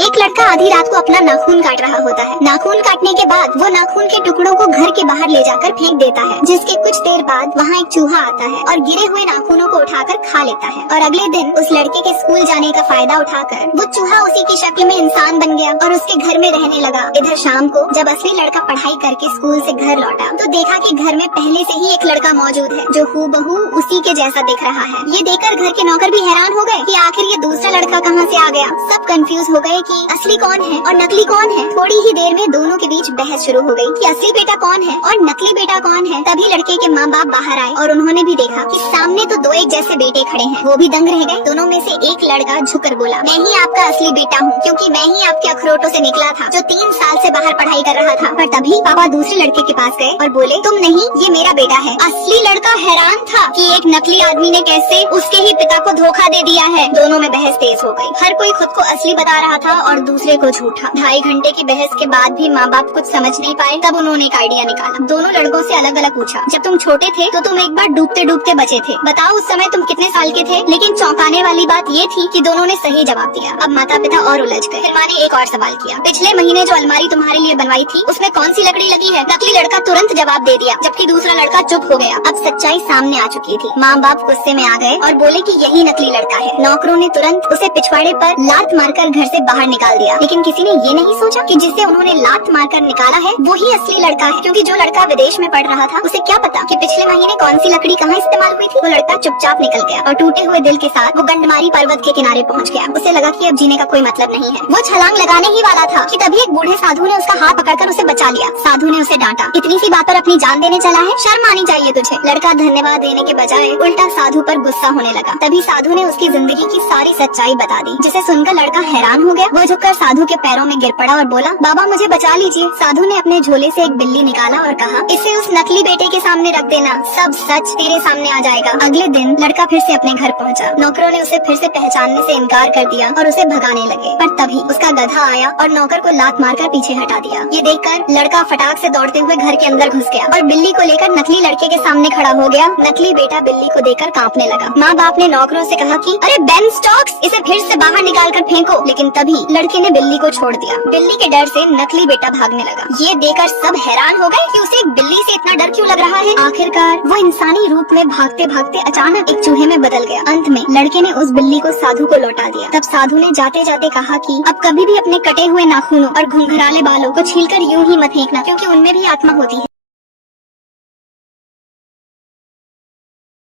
एक लड़का आधी रात को अपना नाखून काट रहा होता है। नाखून काटने के बाद वो नाखून के टुकड़ों को घर के बाहर ले जाकर फेंक देता है, जिसके कुछ देर बाद वहाँ एक चूहा आता है और गिरे हुए नाखूनों को उठाकर खा लेता है। और अगले दिन उस लड़के के स्कूल जाने का फायदा उठाकर वो चूहा उसी की शक्ल में इंसान बन गया और उसके घर में रहने लगा। इधर शाम को जब असली लड़का पढ़ाई करके स्कूल से घर लौटा तो देखा कि घर में पहले से ही एक लड़का मौजूद है जो हूबहू उसी के जैसा दिख रहा है। ये देखकर घर के नौकर भी हैरान हो गए कि आखिर ये दूसरा लड़का कहाँ से आ गया। सब कंफ्यूज हो गए कि असली कौन है और नकली कौन है। थोड़ी ही देर में दोनों के बीच बहस शुरू हो गई कि असली बेटा कौन है और नकली बेटा कौन है। तभी लड़के के माँ बाप बाहर आए और उन्होंने भी देखा कि सामने तो दो एक जैसे बेटे खड़े हैं। वो भी दंग रह गए। दोनों में से एक लड़का झुककर बोला, मैं ही आपका असली बेटा हूँ, क्योंकि मैं ही आपके अखरोटों से निकला था जो 3 साल से बाहर पढ़ाई कर रहा था। पर तभी पापा दूसरे लड़के के पास गए और बोले, तुम नहीं, ये मेरा बेटा है। असली लड़का हैरान था कि एक नकली आदमी ने कैसे उसके ही पिता को धोखा दे दिया है। दोनों में बहस तेज हो गई। हर कोई खुद को असली बता रहा था और दूसरे को झूठा। 2.5 घंटे की बहस के बाद भी माँ बाप कुछ समझ नहीं पाए। तब उन्होंने एक आइडिया निकाला। दोनों लड़कों से अलग अलग पूछा, जब तुम छोटे थे तो तुम एक बार डूबते डूबते बचे थे, बताओ उस समय तुम कितने साल के थे। लेकिन चौंकाने वाली बात ये थी कि दोनों ने सही जवाब दिया। अब माता पिता और उलझ गए। फिर माँ ने एक और सवाल किया, पिछले महीने जो अलमारी तुम्हारे लिए बनवाई थी उसमें कौन सी लकड़ी लगी है। नकली लड़का तुरंत जवाब दे दिया, जबकि दूसरा लड़का चुप हो गया। अब सच्चाई सामने आ चुकी थी। माँ बाप गुस्से में आ गए और बोले कि यही नकली लड़का है। नौकरों ने तुरंत उसे पिछवाड़े पर लात मारकर घर से बाहर निकाल दिया। लेकिन किसी ने ये नहीं सोचा कि जिसे उन्होंने लात मारकर निकाला है वो ही असली लड़का है, क्योंकि जो लड़का विदेश में पढ़ रहा था उसे क्या पता कि पिछले महीने कौन सी लकड़ी कहाँ इस्तेमाल हुई थी। वो लड़का चुपचाप निकल गया और टूटे हुए दिल के साथ वो गंडमारी पर्वत के किनारे पहुँच गया। उसे लगा कि अब जीने का कोई मतलब नहीं है। वो छलांग लगाने ही वाला था कि तभी एक बूढ़े साधु ने उसका हाथ पकड़कर उसे बचा लिया। साधु ने उसे डांटा, इतनी सी बात पर अपनी जान देने चला है, शर्म आनी चाहिए तुझे। लड़का धन्यवाद देने के बजाय उल्टा साधु पर गुस्सा होने लगा। तभी साधु ने उसकी जिंदगी की सारी सच्चाई बता दी, जिसे सुनकर लड़का हैरान हो गया। वो झुककर साधु के पैरों में गिर पड़ा और बोला, बाबा मुझे बचा लीजिए। साधु ने अपने झोले से एक बिल्ली निकाला और कहा, इसे उस नकली बेटे के सामने रख देना, सब सच तेरे सामने आ जाएगा। अगले दिन लड़का फिर से अपने घर पहुंचा। नौकरों ने उसे फिर से पहचानने से इनकार कर दिया और उसे भगाने लगे। पर तभी उसका गधा आया और नौकर को लात मारकर पीछे हटा दिया। ये देखकर लड़का फटाक से दौड़ते हुए घर के अंदर घुस गया और बिल्ली को लेकर नकली लड़के के सामने खड़ा हो गया। नकली बेटा बिल्ली को देखकर कांपने लगा। माँ बाप ने नौकरों से कहा कि अरे बेन स्टोक्स, इसे फिर से बाहर निकाल कर फेंको। लेकिन तभी लड़के ने बिल्ली को छोड़ दिया। बिल्ली के डर से नकली बेटा भागने लगा। ये देखकर सब हैरान हो गए कि उसे एक बिल्ली से इतना डर क्यों लग रहा है। आखिरकार वो इंसानी रूप में भागते भागते अचानक एक चूहे में बदल गया। अंत में लड़के ने उस बिल्ली को साधु को लौटा दिया। तब साधु ने जाते जाते कहा कि अब कभी भी अपने कटे हुए नाखूनों और घुंघराले बालों को छीलकर यूं ही मत फेंकना, क्योंकि उनमें भी आत्मा होती है।